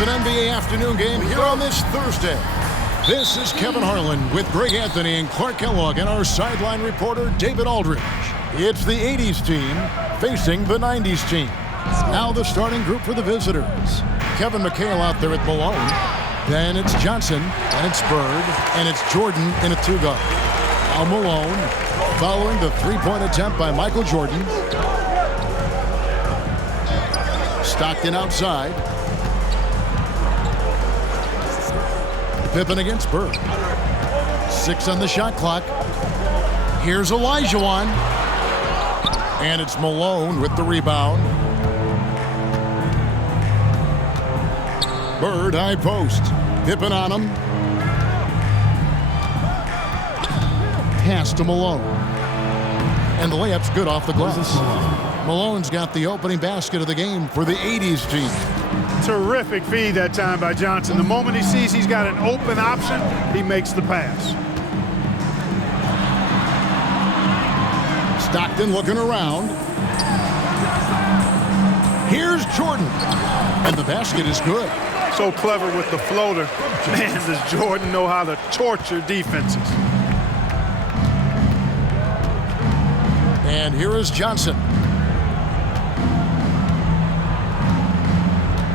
It's an NBA afternoon game here on this Thursday. This is Kevin Harlan with Greg Anthony and Clark Kellogg and our sideline reporter David Aldridge. It's the 80's team facing the 90's team. Now the starting group for the visitors. Kevin McHale out there at Malone. Then it's Johnson, and it's Bird, and it's Jordan in a two-guard. Now Malone following the three-point attempt by Michael Jordan. Stockton outside. Pippen against Bird. 6 on the shot clock. Here's Olajuwon. And it's Malone with the rebound. Bird, high post. Pippen on him. Pass to Malone. And the layup's good off the glass. Malone's got the opening basket of the game for the 80's team. Terrific feed that time by Johnson. The moment he sees he's got an open option, he makes the pass. Stockton looking around. Here's Jordan. And the basket is good. So clever with the floater. Man, does Jordan know how to torture defenses. And here is Johnson.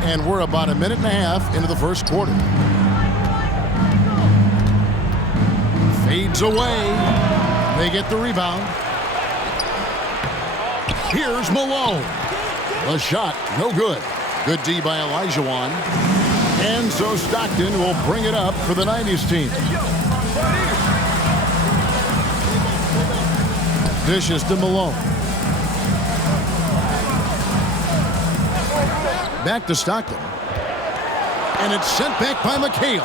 And we're about a minute and a half into the first quarter. Fades away. They get the rebound. Here's Malone. The shot, no good. Good D by Olajuwon. And so Stockton will bring it up for the 90's team. Dishes to Malone. Back to Stockton. And it's sent back by McHale.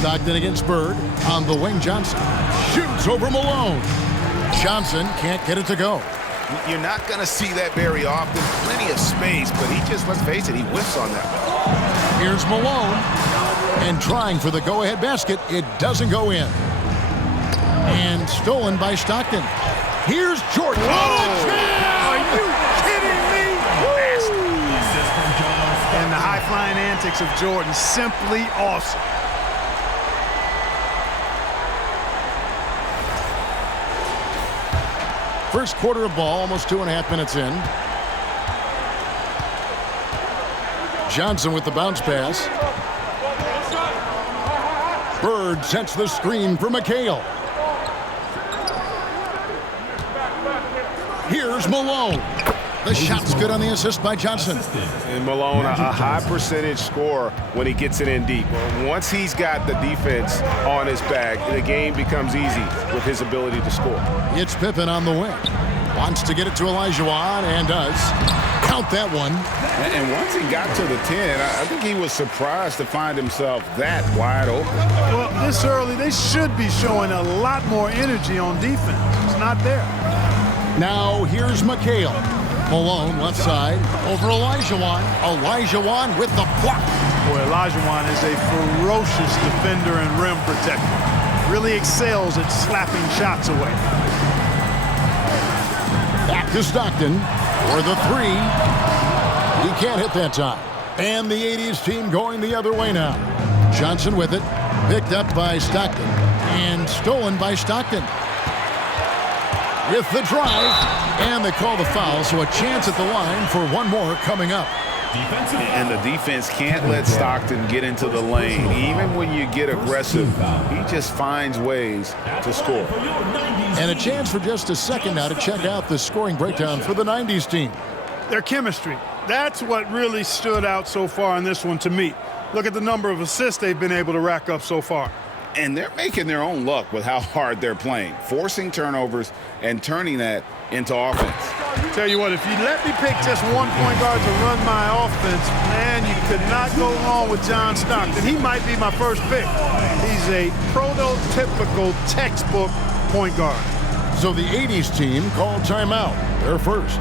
Stockton against Bird. On the wing, Johnson. Shoots over Malone. Johnson can't get it to go. You're not going to see that very often. Plenty of space, but he just, let's face it, he whiffs on that one. Here's Malone. And trying for the go-ahead basket. It doesn't go in. And stolen by Stockton. Here's Jordan. Are you kidding me? And the high-flying antics of Jordan, simply awesome. First quarter of ball, almost 2.5 minutes in. Johnson with the bounce pass. Bird sets the screen for McHale. Here's Malone. The shot's good on the assist by Johnson. And Malone, a high percentage scorer when he gets it in deep. Once he's got the defense on his back, the game becomes easy with his ability to score. It's Pippen on the wing. Wants to get it to Olajuwon and does. Count that one. And once he got to the 10, I think he was surprised to find himself that wide open. Well, this early, they should be showing a lot more energy on defense. It's not there. Now here's McHale. Malone left side over Olajuwon. Olajuwon with the block. Boy, Olajuwon is a ferocious defender and rim protector. Really excels at slapping shots away. Back to Stockton for the three. He can't hit that time. And the 80's team going the other way now. Johnson with it. Picked up by Stockton. And stolen by Stockton. With the drive. And they call the foul, so a chance at the line for one more coming up. And the defense can't let Stockton get into the lane. Even when you get aggressive, he just finds ways to score. And a chance for just a second now to check out the scoring breakdown for the 90's team. Their chemistry. That's what really stood out so far in this one to me. Look at the number of assists they've been able to rack up so far. And they're making their own luck with how hard they're playing, forcing turnovers and turning that into offense. Tell you what, if you let me pick just one point guard to run my offense, man, you could not go wrong with John Stockton. He might be my first pick. He's a prototypical textbook point guard. So the 80's team called timeout. They're first.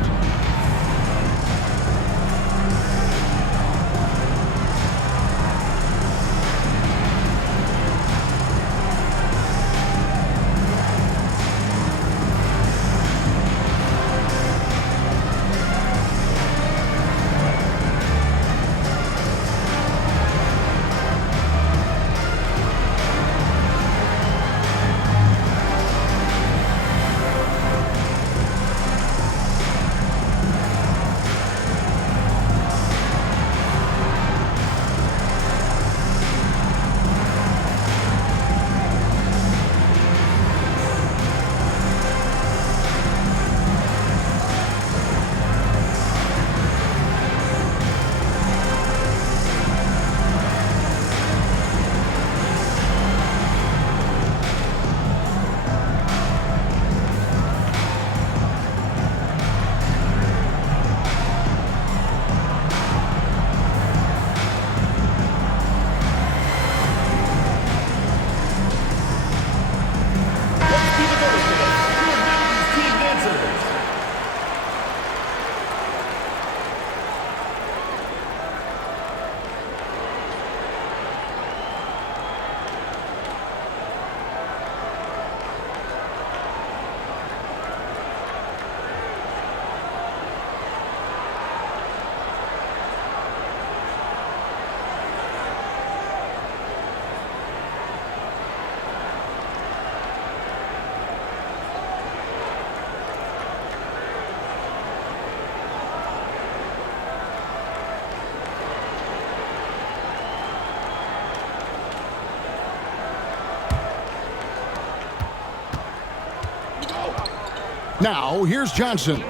Now, here's Johnson.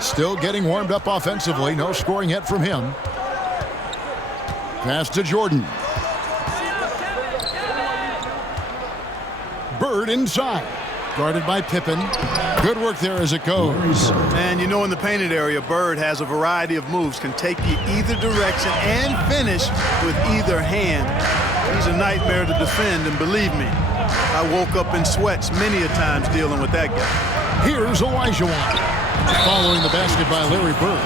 Still getting warmed up offensively. No scoring yet from him. Pass to Jordan. Bird inside. Guarded by Pippen. Good work there as it goes. And you know, in the painted area, Bird has a variety of moves. Can take you either direction and finish with either hand. He's a nightmare to defend, and believe me, I woke up in sweats many a times dealing with that guy. Here's Olajuwon. Following the basket by Larry Bird.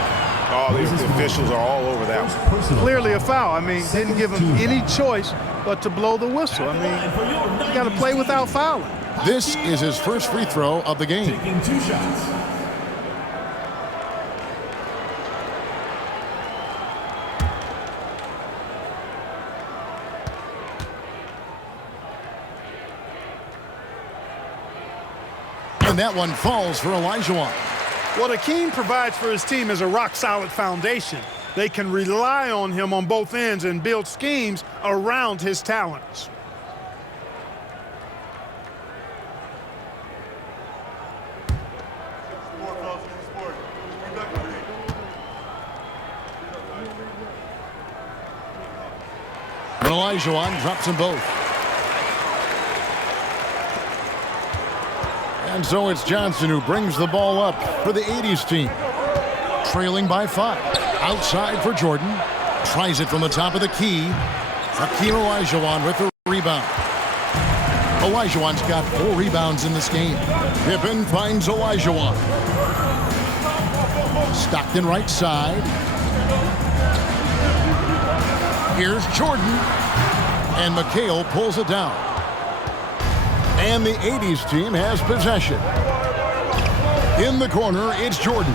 Oh, the officials are all over that one. Clearly a foul. I mean, didn't give him any choice but to blow the whistle. I mean, you got to play without fouling. This is his first free throw of the game. Taking 2 shots. And that one falls for Olajuwon. What Akeem provides for his team is a rock-solid foundation. They can rely on him on both ends and build schemes around his talents. And Olajuwon drops them both. And so it's Johnson who brings the ball up for the 80s team. Trailing by 5. Outside for Jordan. Tries it from the top of the key. Hakeem Olajuwon with the rebound. Olajuwon's got 4 rebounds in this game. Pippen finds Olajuwon. Stockton right side. Here's Jordan. And McHale pulls it down. And the 80s team has possession. In the corner, it's Jordan.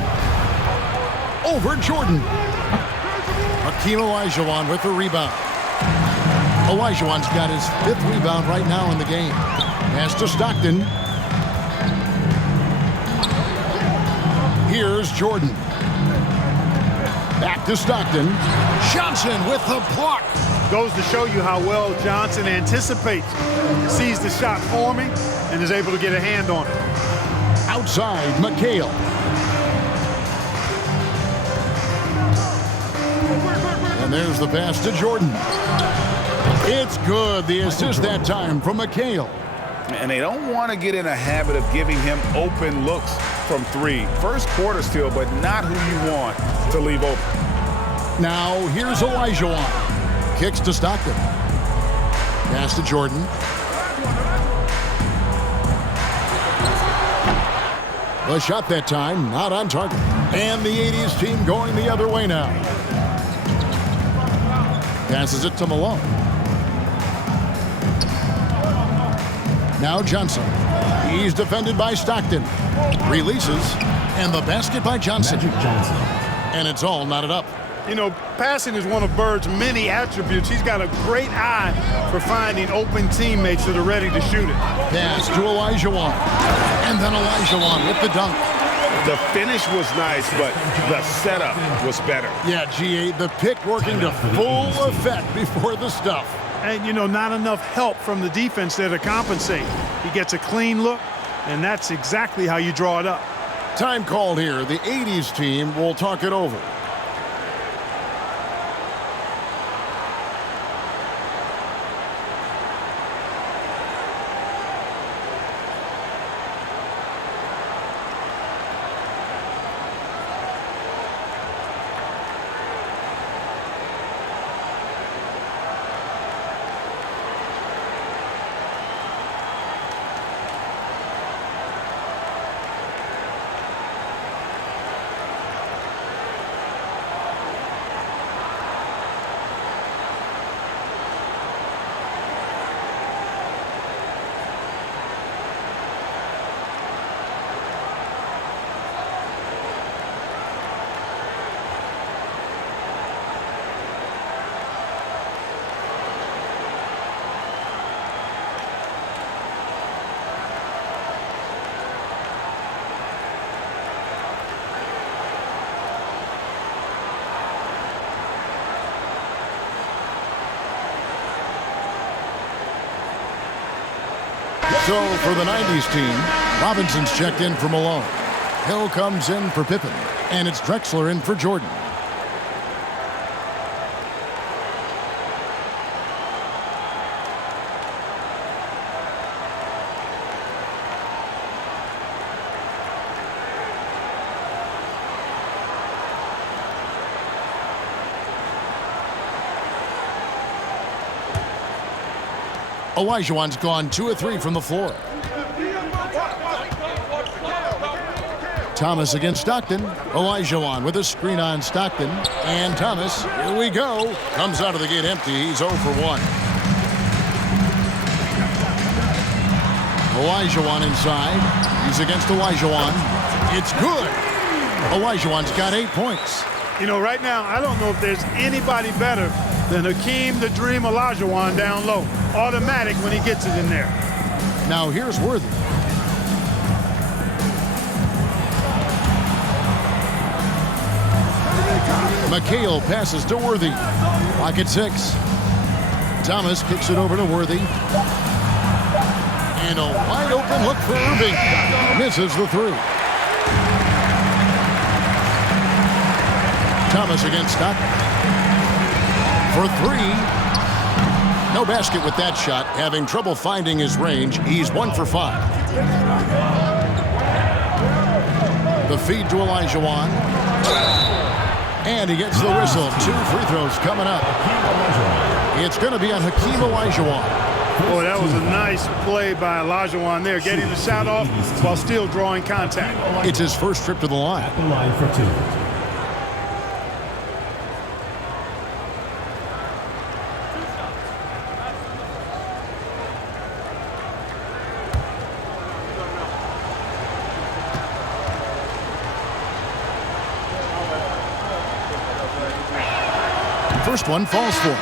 Over Jordan. Hakeem Olajuwon with the rebound. Olajuwon's got his 5th rebound right now in the game. Pass to Stockton. Here's Jordan. Back to Stockton. Johnson with the block. Goes to show you how well Johnson anticipates, sees the shot forming, and is able to get a hand on it. Outside, McHale. And there's the pass to Jordan. It's good. The assist that time from McHale. And they don't want to get in a habit of giving him open looks from 3. First quarter still, but not who you want to leave open. Now, here's Olajuwon. Kicks to Stockton. Pass to Jordan. The shot that time, not on target. And the 80s team going the other way now. Passes it to Malone. Now Johnson. He's defended by Stockton. Releases. And the basket by Johnson. And it's all knotted up. You know, passing is one of Bird's many attributes. He's got a great eye for finding open teammates that are ready to shoot it. Pass to Olajuwon. And then Olajuwon with the dunk. The finish was nice, but the setup was better. Yeah, GA, the pick working to full effect before the stuff. And, you know, not enough help from the defense there to compensate. He gets a clean look, and that's exactly how you draw it up. Time called here. The 80s team will talk it over. So for the 90s team, Robinson's checked in for Malone. Hill comes in for Pippen, and it's Drexler in for Jordan. Olajuwon's gone 2 of 3 from the floor. Thomas against Stockton. Olajuwon with a screen on Stockton. And Thomas, here we go. Comes out of the gate empty. He's 0 for 1. Olajuwon inside. He's against Olajuwon. It's good. Olajuwon's got 8 points. You know, right now, I don't know if there's anybody better than Hakeem the Dream Olajuwon down low. Automatic when he gets it in there. Now here's Worthy. McHale passes to Worthy. Pocket 6. Thomas kicks it over to Worthy. And a wide open look for Irving. Misses the 3. Thomas against Stockton. For 3. No basket with that shot. Having trouble finding his range. He's 1 for 5. The feed to Olajuwon. And he gets the whistle. 2 free throws coming up. It's going to be on Hakeem Olajuwon. Boy, that was a nice play by Olajuwon there, getting the shot off while still drawing contact. It's his first trip to the line. At the line for 2. First one falls for him.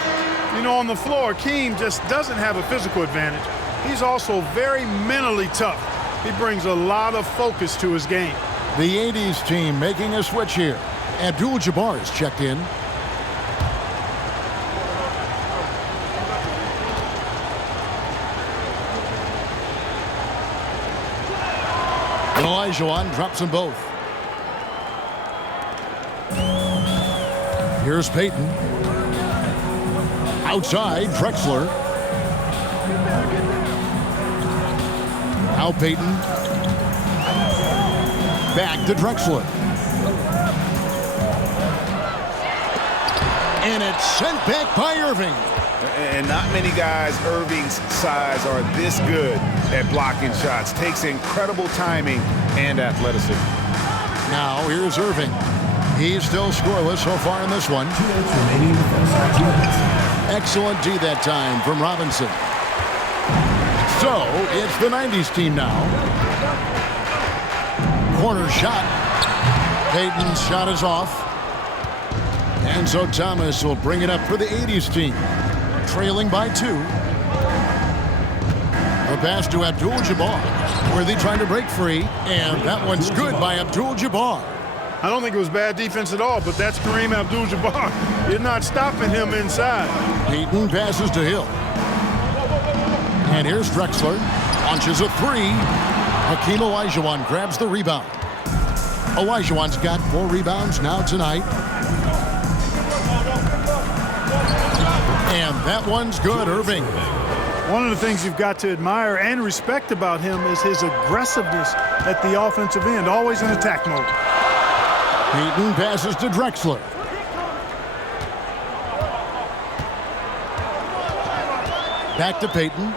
You know, on the floor, Hakeem just doesn't have a physical advantage. He's also very mentally tough. He brings a lot of focus to his game. The 80's team making a switch here. Abdul-Jabbar is checked in. And Olajuwon drops them both. Here's Payton. Outside, Drexler. Now Payton. Back to Drexler. And it's sent back by Irving. And not many guys Irving's size are this good at blocking shots. Takes incredible timing and athleticism. Now here's Irving. He's still scoreless so far in this one. 2 minutes remaining in the first 2 minutes. Excellent D that time from Robinson. So it's the 90's team now. Corner shot. Payton's shot is off. And so Thomas will bring it up for the 80's team. Trailing by 2. A pass to Abdul-Jabbar. Worthy trying to break free. And that one's good by Abdul-Jabbar. I don't think it was bad defense at all, but that's Kareem Abdul-Jabbar. You're not stopping him inside. Payton passes to Hill. And here's Drexler. Launches a 3. Hakeem Olajuwon grabs the rebound. Olajuwon's got 4 rebounds now tonight. And that one's good, Irving. One of the things you've got to admire and respect about him is his aggressiveness at the offensive end, always in attack mode. Payton passes to Drexler. Back to Payton.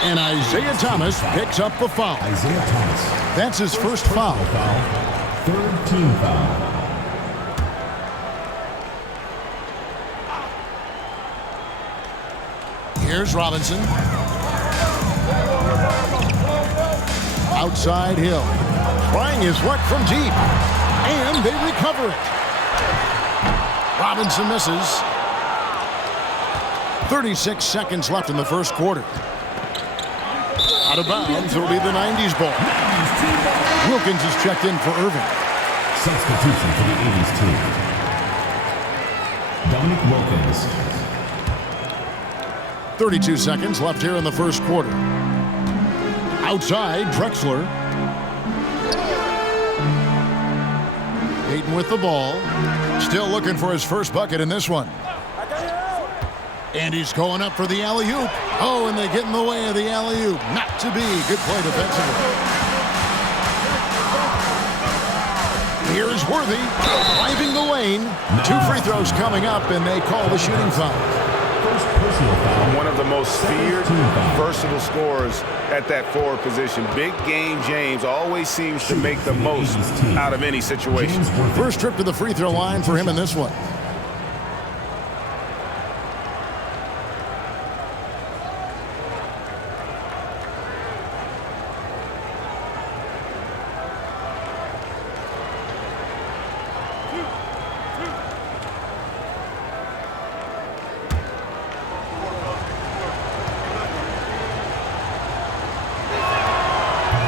And Isaiah Thomas picks up the foul. Isaiah Thomas. That's his first foul. Third team foul. Here's Robinson. Outside Hill. Trying his luck from deep. And they recover it. Robinson misses. 36 seconds left in the first quarter. Out of bounds, it'll be the 90's ball. Wilkins is checked in for Irving. Substitution for the 80's team. Dominic Wilkins. 32 seconds left here in the first quarter. Outside, Drexler. Peyton with the ball. Still looking for his first bucket in this one. And he's going up for the alley-oop. Oh, and they get in the way of the alley-oop. Not to be. Good play defensively. Here's Worthy driving the lane. 2 free throws coming up, and they call the shooting foul. First personal foul. One of the most feared, versatile scorers at that forward position. Big game James always seems to make the most out of any situation. First trip to the free throw line for him in this one.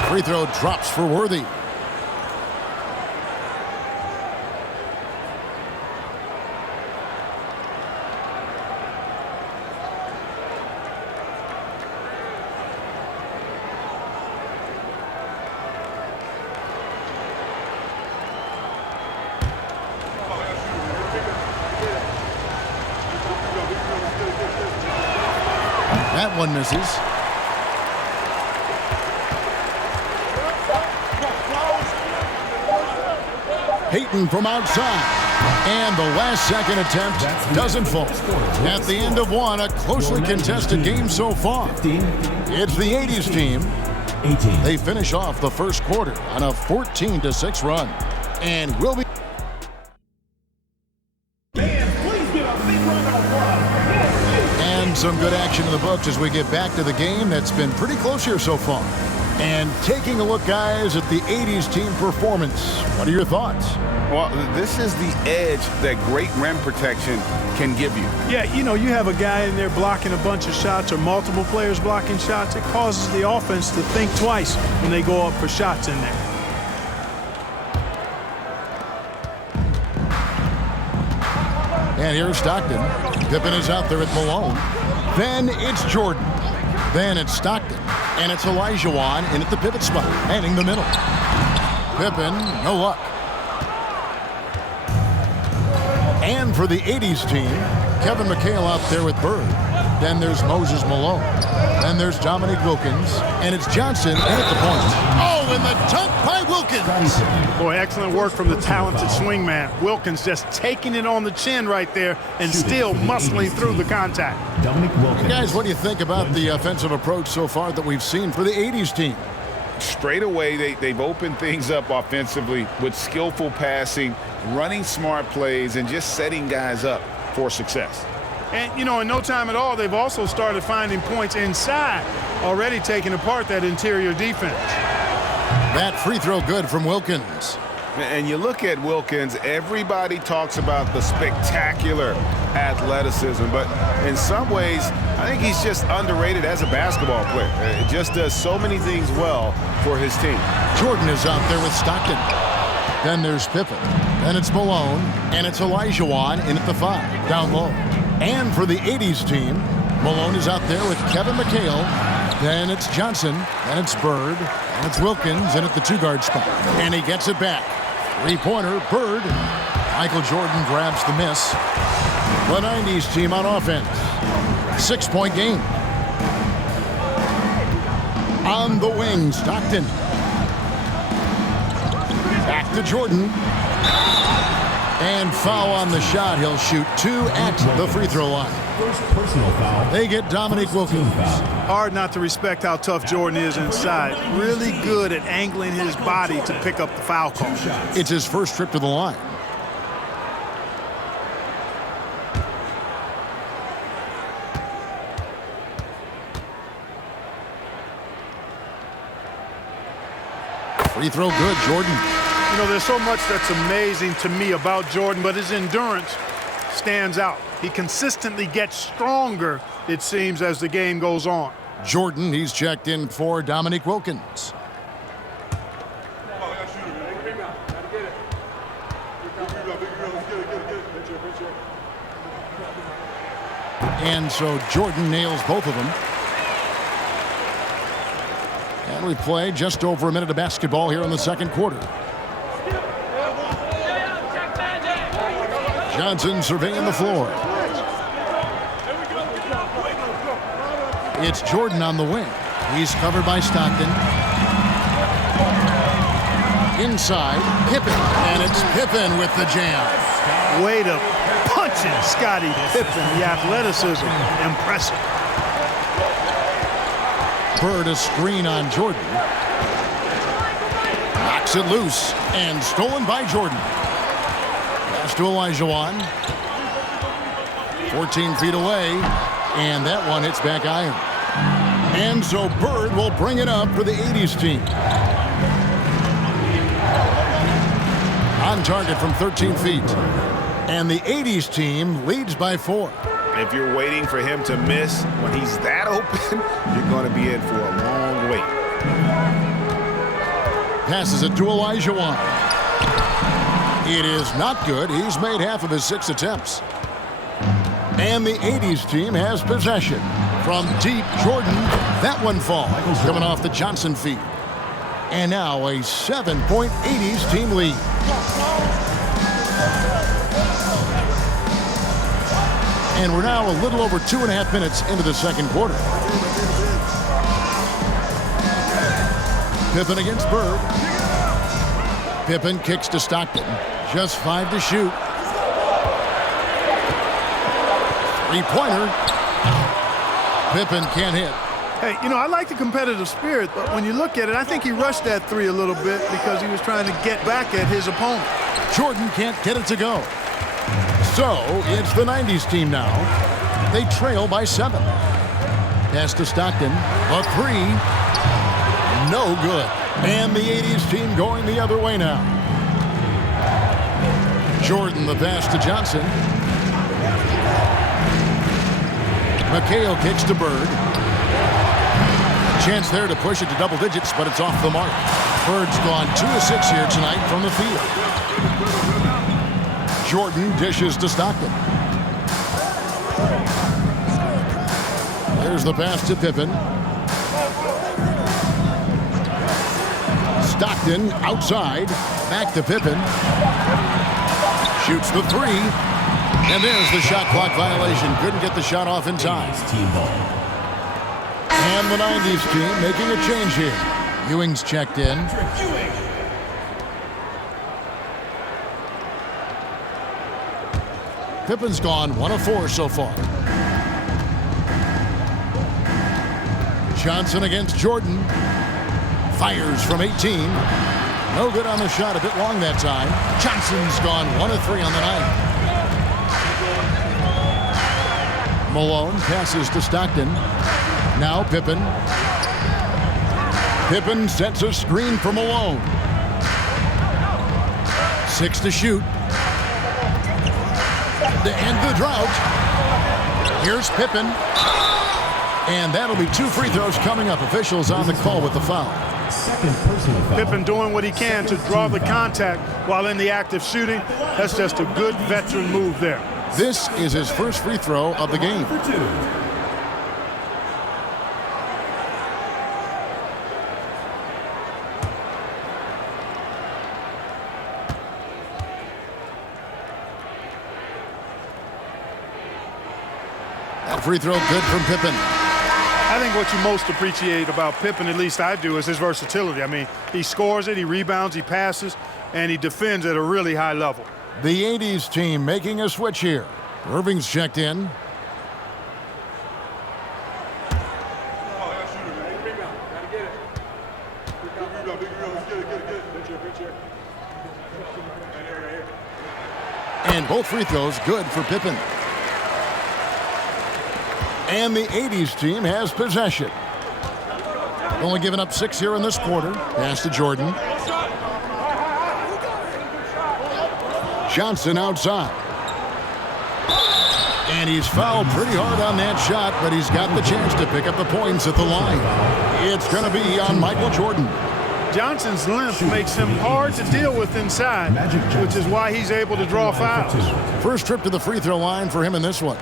Free throw drops for Worthy. That one misses. Peyton from outside. And the last second attempt doesn't fall. At the end of one, a closely contested game so far. It's the 80's team. They finish off the first quarter on a 14-6 run. And will be. And some good action in the books as we get back to the game that's been pretty close here so far. And taking a look, guys, at the 80's team performance. What are your thoughts? Well, this is the edge that great rim protection can give you. Yeah, you know, you have a guy in there blocking a bunch of shots or multiple players blocking shots. It causes the offense to think twice when they go up for shots in there. And here's Stockton. Pippen is out there at Malone. Then it's Jordan. Then it's Stockton. And it's Olajuwon in at the pivot spot, manning the middle. Pippen, no luck. And for the 80's team, Kevin McHale out there with Bird. Then there's Moses Malone. Then there's Dominique Wilkins. And it's Johnson in at the point. Oh, and the dunk by Wilkins. Boy, excellent work from the talented swingman. Wilkins just taking it on the chin right there and still muscling through the contact. Hey guys, what do you think about the offensive approach so far that we've seen for the 80's team? Straight away, they've opened things up offensively with skillful passing, running smart plays, and just setting guys up for success. And, you know, in no time at all, they've also started finding points inside, already taking apart that interior defense. That free throw good from Wilkins. And you look at Wilkins, everybody talks about the spectacular athleticism, but in some ways, I think he's just underrated as a basketball player. It just does so many things well for his team. Jordan is out there with Stockton. Then there's Pippen. Then it's Malone. And it's Olajuwon in at the 5, down low. And for the 80's team, Malone is out there with Kevin McHale. Then it's Johnson. Then it's Bird. And it's Wilkins in at the 2-guard spot. And he gets it back. Three-pointer, Bird. Michael Jordan grabs the miss. The 90's team on offense. 6-point game. On the wing, Stockton. Back to Jordan. And foul on the shot. He'll shoot 2 at the free throw line. First personal foul. They get Dominique Wilkins. Hard not to respect how tough Jordan is inside. Really good at angling his body to pick up the foul call. It's his first trip to the line. Free throw good, Jordan. You know, there's so much that's amazing to me about Jordan, but his endurance stands out. He consistently gets stronger, it seems, as the game goes on. Jordan, he's checked in for Dominique Wilkins. And so Jordan nails both of them. And we play just over a minute of basketball here in the second quarter. Johnson surveying the floor. It's Jordan on the wing. He's covered by Stockton. Inside, Pippen. And it's Pippen with the jam. Way to punching Scottie Pippen. The athleticism, impressive. Bird a screen on Jordan. Knocks it loose and stolen by Jordan. Pass to Olajuwon. 14 feet away, and that one hits back iron. And so Bird will bring it up for the 80's team. On target from 13 feet. And the 80's team leads by 4. If you're waiting for him to miss when he's that open, you're going to be in for a long wait. Passes it to Olajuwon. It is not good. He's made half of his 6 attempts. And the 80's team has possession. From deep, Jordan, that one falls, coming off the Johnson feed. And now a 7-point 80's team lead. And we're now a little over 2.5 minutes into the second quarter. Pippen against Bird. Pippen kicks to Stockton. Just 5 to shoot. Three-pointer. Pippen can't hit. Hey, you know, I like the competitive spirit, but when you look at it, I think he rushed that 3 a little bit because he was trying to get back at his opponent. Jordan can't get it to go. So it's the 90's team now. They trail by 7. Pass to Stockton. A 3. No good. And the 80's team going the other way now. Jordan the pass to Johnson. McHale kicks to Bird. Chance there to push it to double digits, but it's off the mark. Bird's gone 2 of 6 here tonight from the field. Jordan dishes to Stockton. There's the pass to Pippen. Stockton outside. Back to Pippen. Shoots the 3. And there's the shot clock violation. Couldn't get the shot off in time. And the 90's team making a change here. Ewing's checked in. Pippen's gone 1 of 4 so far. Johnson against Jordan. Fires from 18. No good on the shot, a bit long that time. Johnson's gone 1 of 3 on the night. Malone passes to Stockton. Now Pippen. Pippen sets a screen for Malone. 6 to shoot. To end the drought. Here's Pippen. And that'll be 2 free throws coming up. Officials on the call with the foul. Second personal foul. Pippen doing what he can to draw the contact while in the act of shooting. That's just a good veteran move there. This is his first free throw of the game. For 2. That free throw good from Pippen. I think what you most appreciate about Pippen, at least I do, is his versatility. I mean, he scores it, he rebounds, he passes, and he defends at a really high level. The 80's team making a switch here. Irving's checked in. And both free throws good for Pippen. And the 80's team has possession. Only giving up 6 here in this quarter. Pass to Jordan. Johnson outside. And he's fouled pretty hard on that shot, but he's got the chance to pick up the points at the line. It's going to be on Michael Jordan. Johnson's length makes him hard to deal with inside, which is why he's able to draw fouls. First trip to the free throw line for him in this one.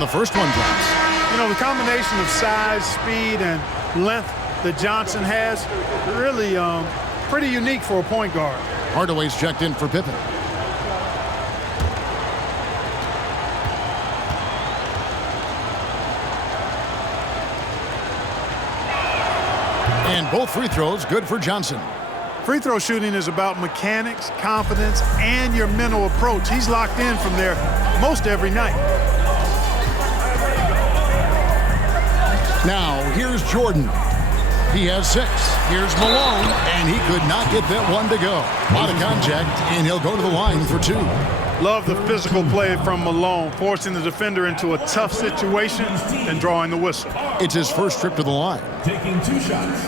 And the first one drops. You know, the combination of size, speed, and length that Johnson has, really pretty unique for a point guard. Hardaway's checked in for Pippen. And both free throws good for Johnson. Free throw shooting is about mechanics, confidence, and your mental approach. He's locked in from there most every night. Now, here's Jordan. He has 6. Here's Malone, and he could not get that one to go. Out of contact, and he'll go to the line for 2. Love the physical play from Malone, forcing the defender into a tough situation and drawing the whistle. It's his first trip to the line. Taking 2 shots.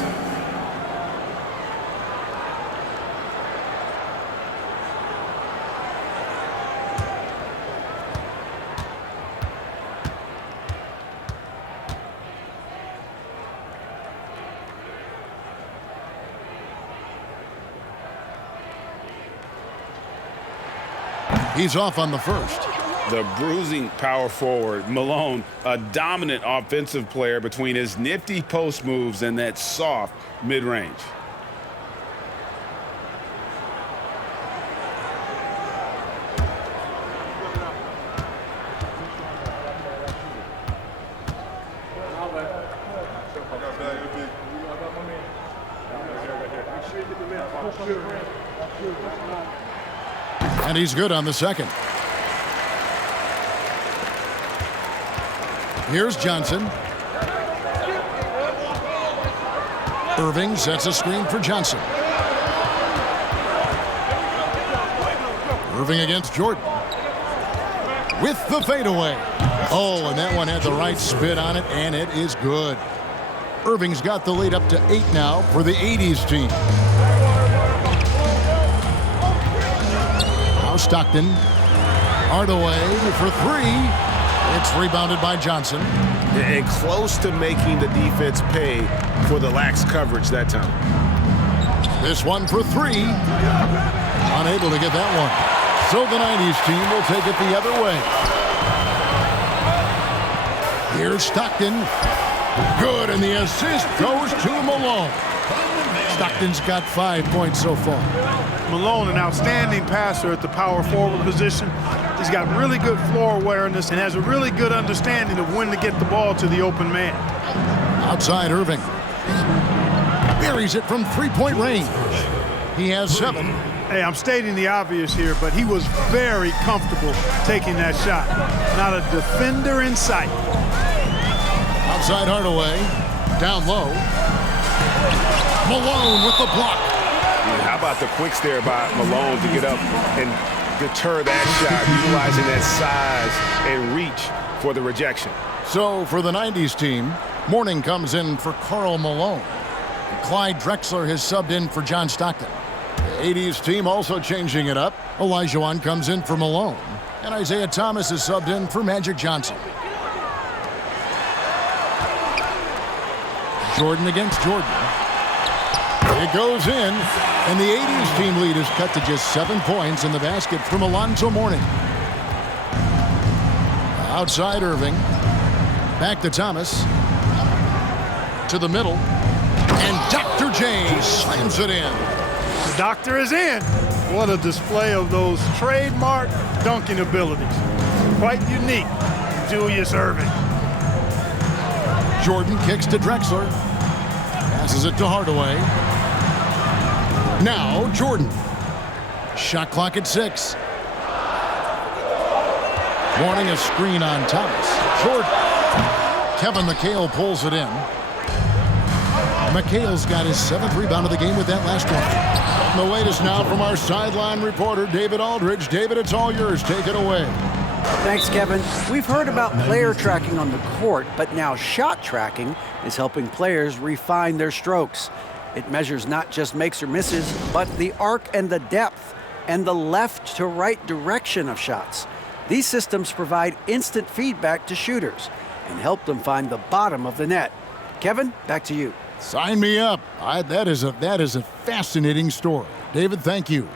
He's off on the first. The bruising power forward, Malone, a dominant offensive player between his nifty post moves and that soft mid-range. And he's good on the second. Here's Johnson. Irving sets a screen for Johnson. Irving against Jordan. With the fadeaway. Oh, and that one had the right spin on it, and it is good. Irving's got the lead up to 8 now for the 80's team. Now Stockton. Hardaway for 3. It's rebounded by Johnson. And close to making the defense pay for the lax coverage that time. This one for 3. Unable to get that one. So the 90's team will take it the other way. Here's Stockton. Good, and the assist goes to Malone. Stockton's got 5 points so far. Malone, an outstanding passer at the power forward position. He's got really good floor awareness and has a really good understanding of when to get the ball to the open man. Outside Irving. Buries it from 3-point range. He has 7. Hey, I'm stating the obvious here, but he was very comfortable taking that shot. Not a defender in sight. Outside Hardaway. Down low. Malone with the block. How about the quicks there by Malone to get up and deter that shot, utilizing that size and reach for the rejection. So for the 90's team, Mourning comes in for Karl Malone. And Clyde Drexler has subbed in for John Stockton. The 80's team also changing it up. Olajuwon comes in for Malone. And Isaiah Thomas is subbed in for Magic Johnson. Jordan against Jordan. It goes in, and the 80's team lead is cut to just 7 points in the basket from Alonzo Mourning. Outside Irving. Back to Thomas. To the middle. And Dr. J slams it in. The doctor is in. What a display of those trademark dunking abilities. Quite unique, Julius Irving. Jordan kicks to Drexler. Passes it to Hardaway. Now Jordan. Shot clock at 6. Mourning a screen on Thomas. Jordan. Kevin McHale pulls it in. McHale's got his 7th rebound of the game with that last one. The latest now from our sideline reporter, David Aldridge. David, it's all yours. Take it away. Thanks, Kevin. We've heard about player tracking on the court, but now shot tracking is helping players refine their strokes. It measures not just makes or misses, but the arc and the depth and the left to right direction of shots. These systems provide instant feedback to shooters and help them find the bottom of the net. Kevin, back to you. Sign me up. That is a fascinating story. David, thank you.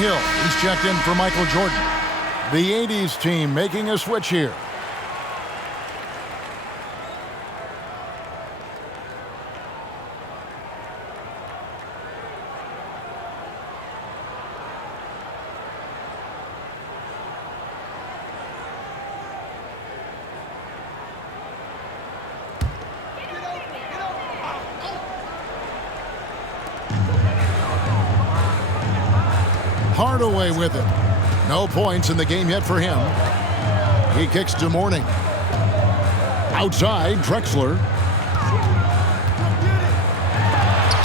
Hill. He's checked in for Michael Jordan. The 80's team making a switch here. Hardaway with it. No points in the game yet for him. He kicks to Mourning. Outside, Drexler.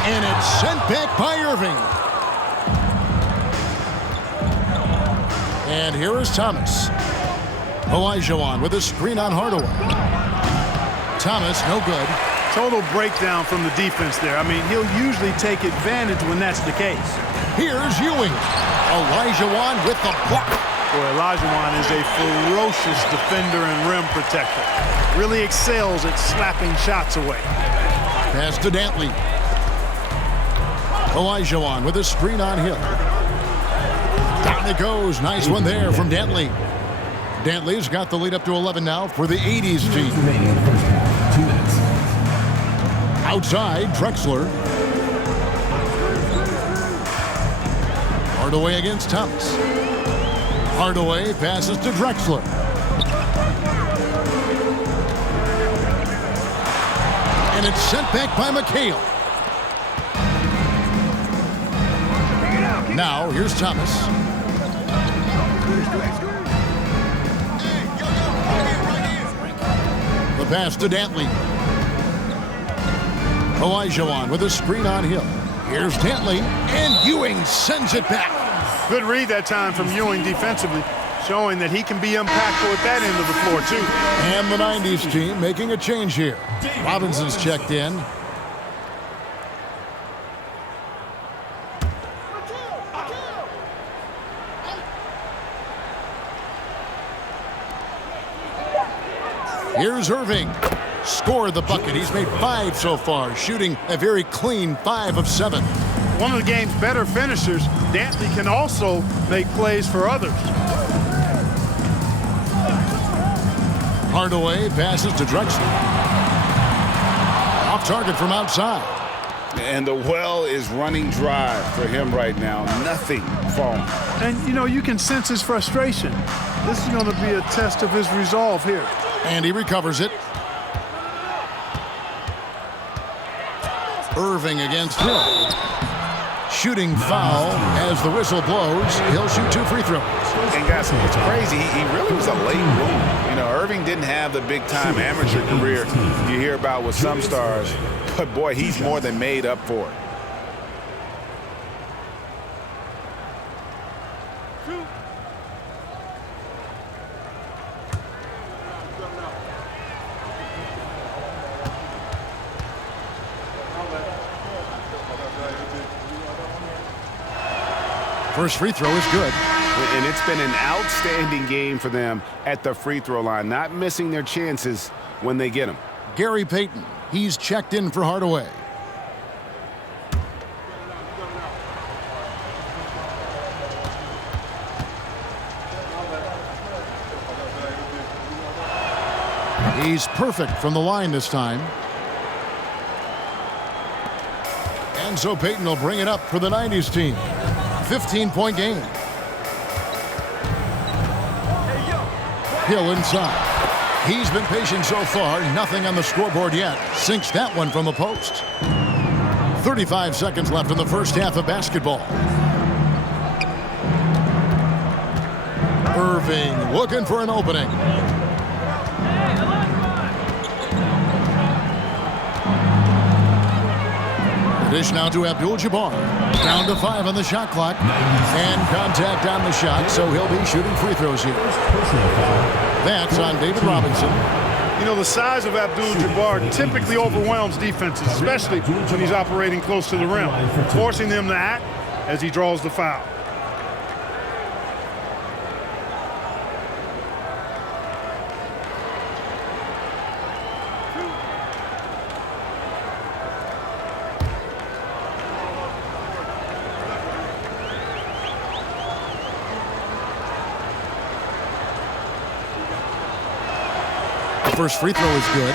And it's sent back by Irving. And here is Thomas. Olajuwon with a screen on Hardaway. Thomas, no good. Total breakdown from the defense there. I mean, he'll usually take advantage when that's the case. Here's Ewing. Olajuwon with the block. Boy, Olajuwon is a ferocious defender and rim protector. Really excels at slapping shots away. Pass to Dantley. Olajuwon with a screen on Hill. Down it goes. Nice one there from Dantley. Dantley's got the lead up to 11 now for the 80's team. Remaining in the first half. 2 minutes. Outside, Drexler. Hardaway against Thomas. Hardaway passes to Drexler. And it's sent back by McHale. Now, here's Thomas. The pass to Dantley. Olajuwon with a screen on Hill. Here's Dantley, and Ewing sends it back. Good read that time from Ewing defensively, showing that he can be impactful at that end of the floor, too. And the 90's team making a change here. Robinson's checked in. Here's Irving. Scored the bucket. He's made 5 so far, shooting a very clean 5 of 7. One of the game's better finishers, Dantley can also make plays for others. Hardaway passes to Drexler. Off target from outside. And the well is running dry for him right now. Nothing falling. And, you know, you can sense his frustration. This is going to be a test of his resolve here. And he recovers it. Irving against Hill. Shooting foul as the whistle blows. He'll shoot 2 free throws. And guys, it's crazy. He really was a late bloomer. You know, Irving didn't have the big-time amateur career you hear about with some stars. But, boy, he's more than made up for it. First free throw is good. And it's been an outstanding game for them at the free throw line, not missing their chances when they get them. Gary Payton, he's checked in for Hardaway. He's perfect from the line this time. And so Payton will bring it up for the 90's team. 15-point game. Hill inside. He's been patient so far. Nothing on the scoreboard yet. Sinks that one from the post. 35 seconds left in the first half of basketball. Irving looking for an opening. Dish now to Abdul-Jabbar. Down to 5 on the shot clock. And contact on the shot, so he'll be shooting free throws here. That's on David Robinson. You know, the size of Abdul-Jabbar typically overwhelms defenses, especially when he's operating close to the rim, forcing them to act as he draws the foul. first free throw is good.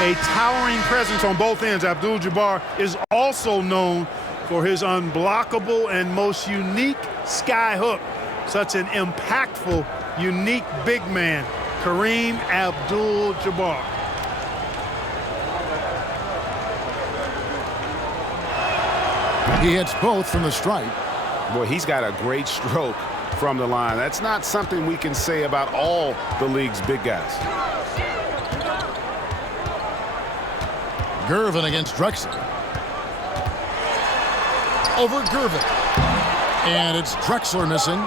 A towering presence on both ends. Abdul-Jabbar is also known for his unblockable and most unique sky hook. Such an impactful, unique big man, Kareem Abdul-Jabbar. He hits both from the stripe. Boy, he's got a great stroke from the line. That's not something we can say about all the league's big guys. Gervin against Drexler. Over Gervin. And it's Drexler missing.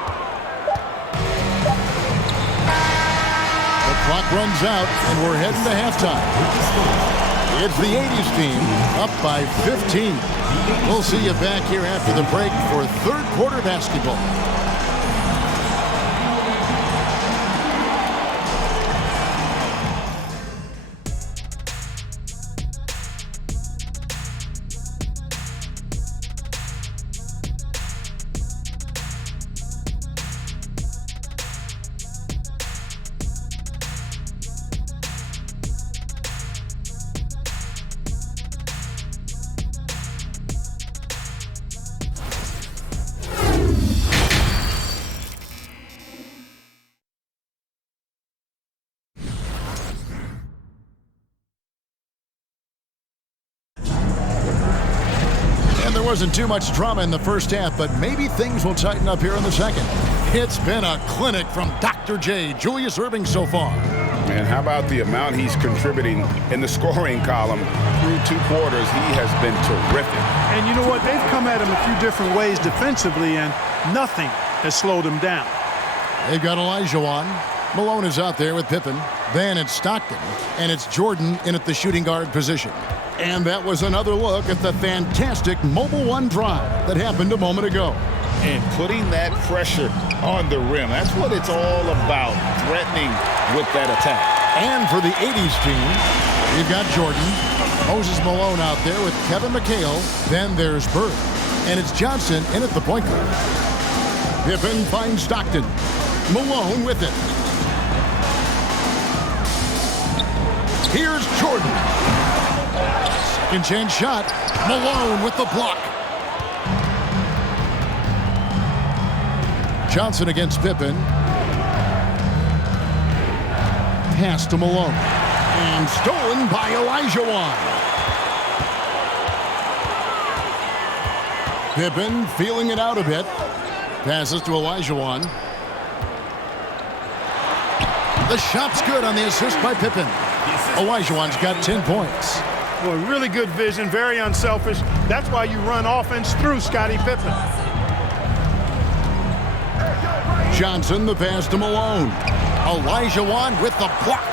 The clock runs out, and we're heading to halftime. It's the 80's team up by 15. We'll see you back here after the break for third quarter basketball. There wasn't too much drama in the first half, but maybe things will tighten up here in the second. It's been a clinic from Dr. J, Julius Erving so far. And how about the amount he's contributing in the scoring column through 2 quarters? He has been terrific. And you know what? They've come at him a few different ways defensively, and nothing has slowed him down. They've got Olajuwon. Malone is out there with Pippen. Then it's Stockton, and it's Jordan in at the shooting guard position. And that was another look at the fantastic Mobile One drive that happened a moment ago. And putting that pressure on the rim, that's what it's all about, threatening with that attack. And for the 80's team, we've got Jordan, Moses Malone out there with Kevin McHale. Then there's Bird. And it's Johnson in at the point guard. Pippen finds Stockton. Malone with it. Here's Jordan. Second chance shot. Malone with the block. Johnson against Pippen. Pass to Malone. And stolen by Olajuwon. Pippen feeling it out a bit. Passes to Olajuwon. The shot's good on the assist by Pippen. Olajuwon's got 10 points. Boy, really good vision, very unselfish. That's why you run offense through Scottie Pippen. Johnson, the pass to Malone. Olajuwon with the block.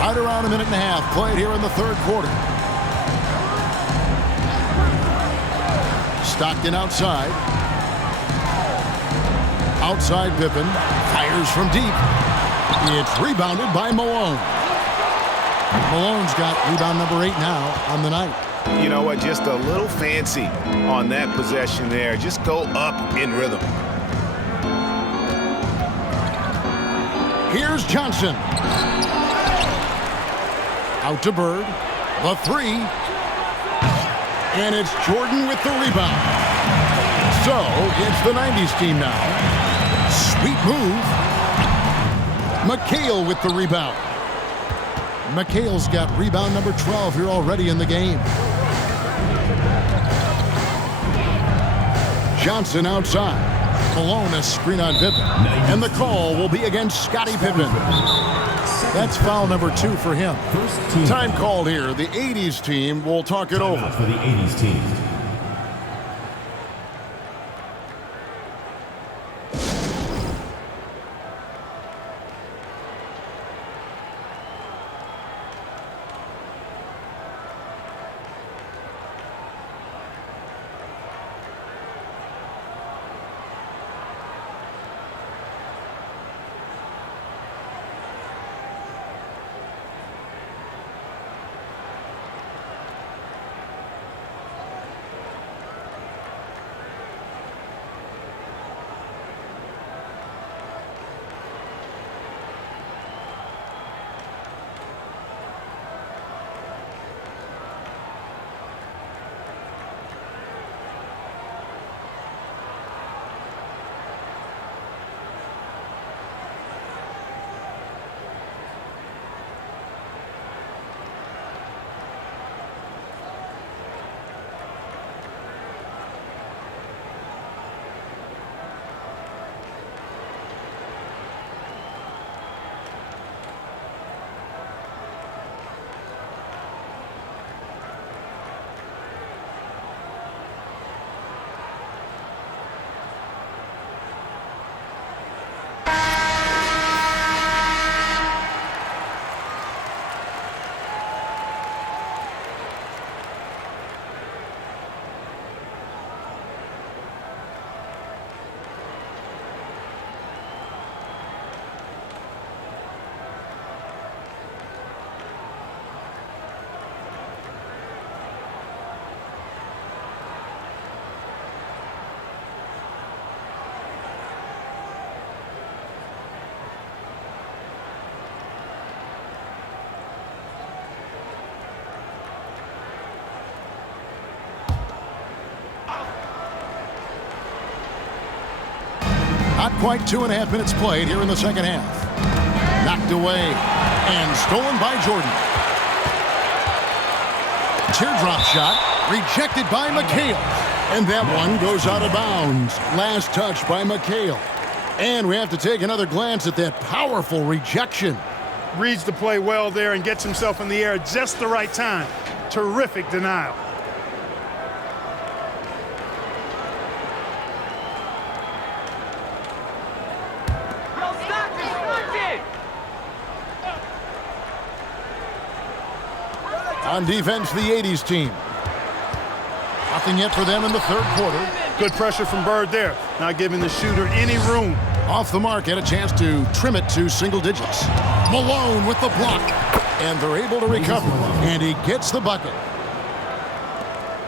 Right around a minute and a half played here in the third quarter. Stockton outside. Outside Pippen. Fires from deep. It's rebounded by Malone. Malone's got rebound number 8 now on the night. You know what? Just a little fancy on that possession there. Just go up in rhythm. Here's Johnson. Out to Bird. The 3. And it's Jordan with the rebound. So it's the 90's team now. Sweet move. McHale with the rebound. McHale's got rebound number 12 here already in the game. Johnson outside. Malone a screen on Pippen. And the call will be against Scottie Pippen. That's foul number 2 for him. Time called here. The 80's team will talk it over. For the 80's team. Not quite 2.5 minutes played here in the second half. Knocked away and stolen by Jordan. Teardrop shot rejected by McHale. And that one goes out of bounds. Last touch by McHale. And we have to take another glance at that powerful rejection. Reads the play well there and gets himself in the air at just the right time. Terrific denial. On defense, the 80's team. Nothing yet for them in the third quarter. Good pressure from Bird there. Not giving the shooter any room. Off the mark, had a chance to trim it to single digits. Malone with the block. And they're able to recover. And he gets the bucket.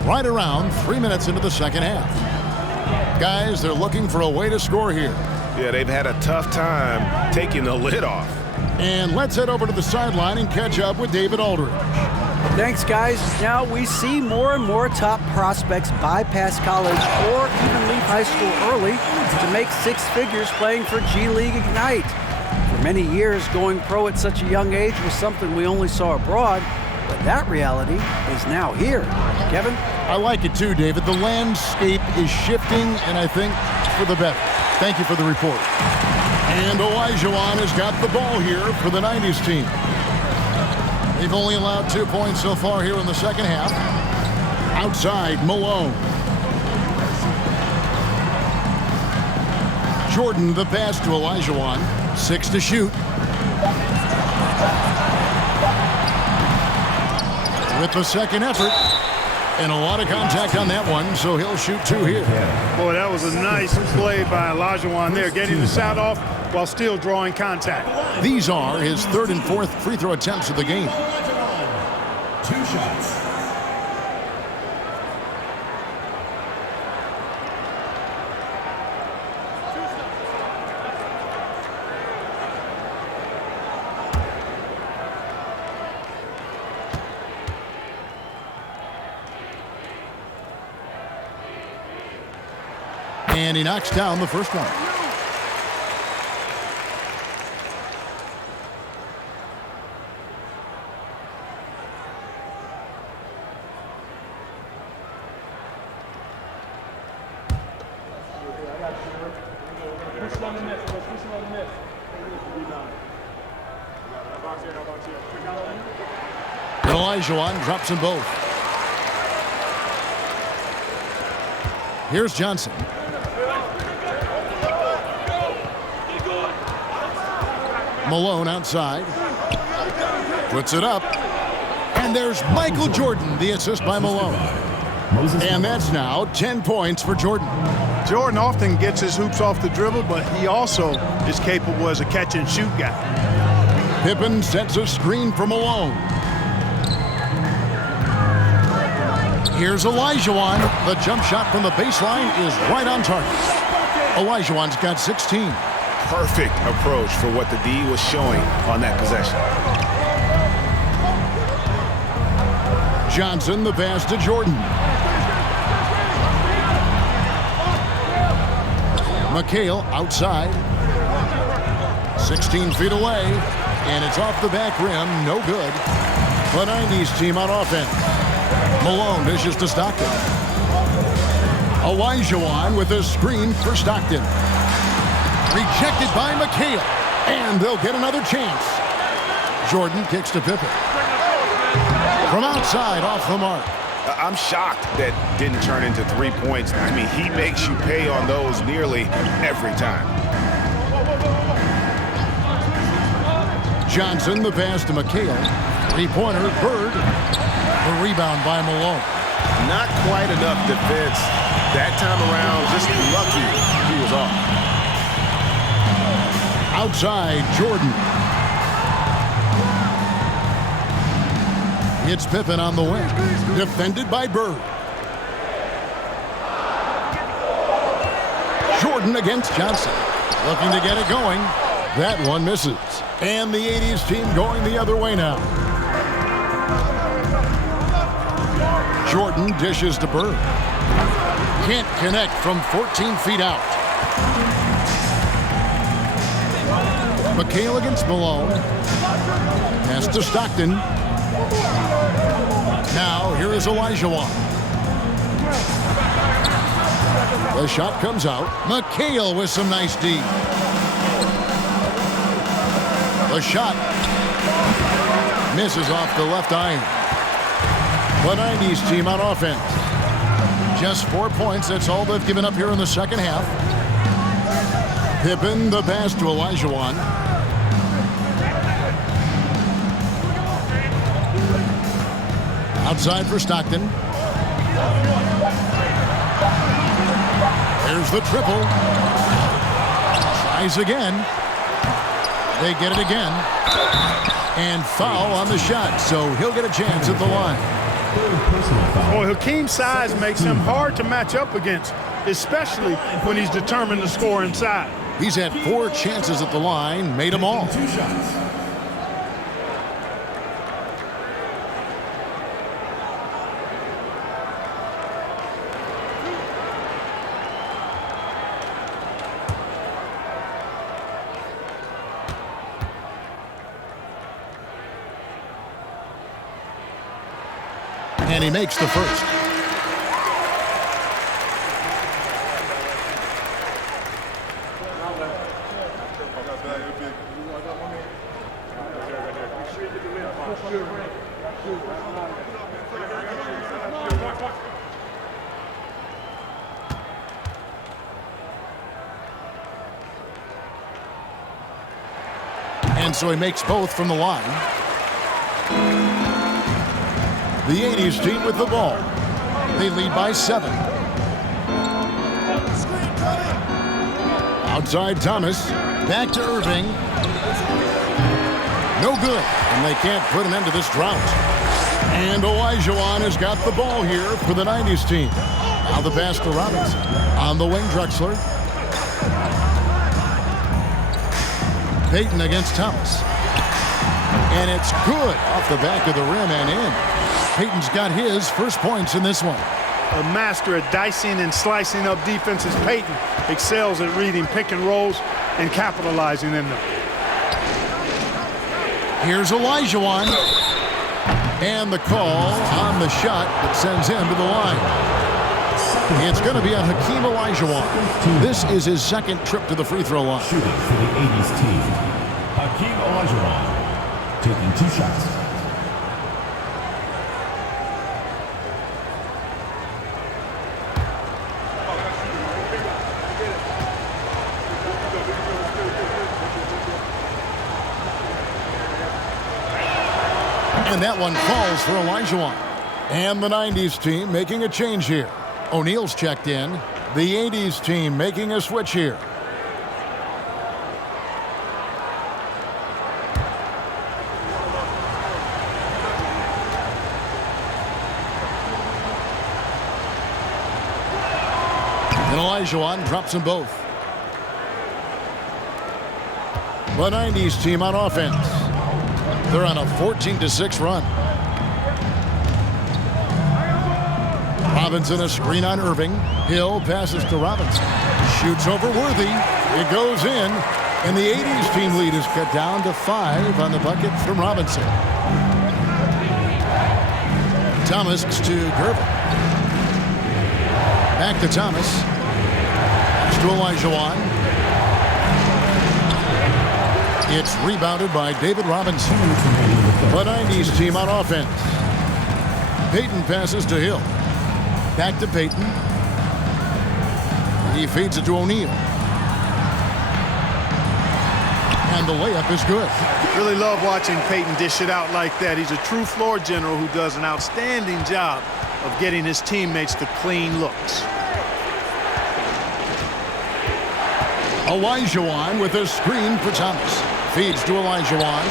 Right around 3 minutes into the second half. Guys, they're looking for a way to score here. Yeah, they've had a tough time taking the lid off. And let's head over to the sideline and catch up with David Aldridge. Thanks, guys. Now we see more and more top prospects bypass college or even leave high school early to make six figures playing for G League Ignite. For many years, going pro at such a young age was something we only saw abroad, but that reality is now here. Kevin? I like it too, David. The landscape is shifting, and I think for the better. Thank you for the report. And Olajuwon has got the ball here for the 90's team. They've only allowed 2 points so far here in the second half. Outside, Malone. Jordan, the pass to Olajuwon. 6 to shoot. With the second effort. And a lot of contact on that one, so he'll shoot 2 here. Boy, that was a nice play by Olajuwon there, getting the shot off while still drawing contact. These are his third and fourth free throw attempts of the game. 2 shots. And he knocks down the first one. And Olajuwon drops them both. Here's Johnson. Malone outside. Puts it up. And there's Michael Jordan, the assist by Malone. And that's now 10 points for Jordan. Jordan often gets his hoops off the dribble, but he also is capable as a catch-and-shoot guy. Pippen sets a screen for Malone. Here's Olajuwon. The jump shot from the baseline is right on target. Olajuwon's got 16. Perfect approach for what the D was showing on that possession. Johnson, the pass to Jordan. McHale outside. 16 feet away. And it's off the back rim. No good. The 90's team on offense. Malone dishes to Stockton. Olajuwon with a screen for Stockton. Rejected by McHale. And they'll get another chance. Jordan kicks to Pippen. From outside, off the mark. I'm shocked that didn't turn into 3 points. I mean, he makes you pay on those nearly every time. Johnson, the pass to McHale. Three-pointer, Bird. The rebound by Malone. Not quite enough defense that time around. Just lucky he was off. Outside, Jordan. It's Pippen on the wing. Defended by Bird. Jordan against Johnson. Looking to get it going. That one misses. And the 80's team going the other way now. Jordan dishes to Bird. Can't connect from 14 feet out. McHale against Malone. Pass to Stockton. Now, here is Olajuwon. The shot comes out. McHale with some nice D. The shot misses off the left iron. The 90's team on offense. Just 4 points. That's all they've given up here in the second half. Pippen, the pass to Olajuwon. Outside for Stockton. There's the triple. Tries again. They get it again. And foul on the shot, so he'll get a chance at the line. Well, Hakeem's size makes him hard to match up against, especially when he's determined to score inside. He's had 4 chances at the line, made them all. 2 shots. And he makes the first. And so he makes both from the line. The 80's team with the ball. They lead by 7. Outside Thomas. Back to Irving. No good. And they can't put an end to this drought. And Olajuwon has got the ball here for the 90's team. Now the pass to Robinson. On the wing, Drexler. Payton against Thomas. And it's good off the back of the rim and in. Payton's got his first points in this one. A master at dicing and slicing up defenses, Payton excels at reading pick and rolls and capitalizing in them. Here's Olajuwon. And the call on the shot that sends him to the line. It's going to be on Hakeem Olajuwon. This is his second trip to the free throw line. Shooting for the 80's team. Hakeem Olajuwon taking 2 shots. And that one falls for Olajuwon. And the 90's team making a change here. O'Neal's checked in. The 80's team making a switch here. And Olajuwon drops them both. The 90's team on offense. They're on a 14-6 run. Robinson a screen on Irving. Hill passes to Robinson. Shoots over Worthy. It goes in. And the 80's team lead is cut down to 5 on the bucket from Robinson. Thomas to Gervin. Back to Thomas. To Olajuwon. It's rebounded by David Robinson. The 90's team on offense. Payton passes to Hill. Back to Payton. He feeds it to O'Neal. And the layup is good. Really love watching Payton dish it out like that. He's a true floor general who does an outstanding job of getting his teammates to clean looks. Olajuwon with a screen for Thomas. Feeds to Olajuwon.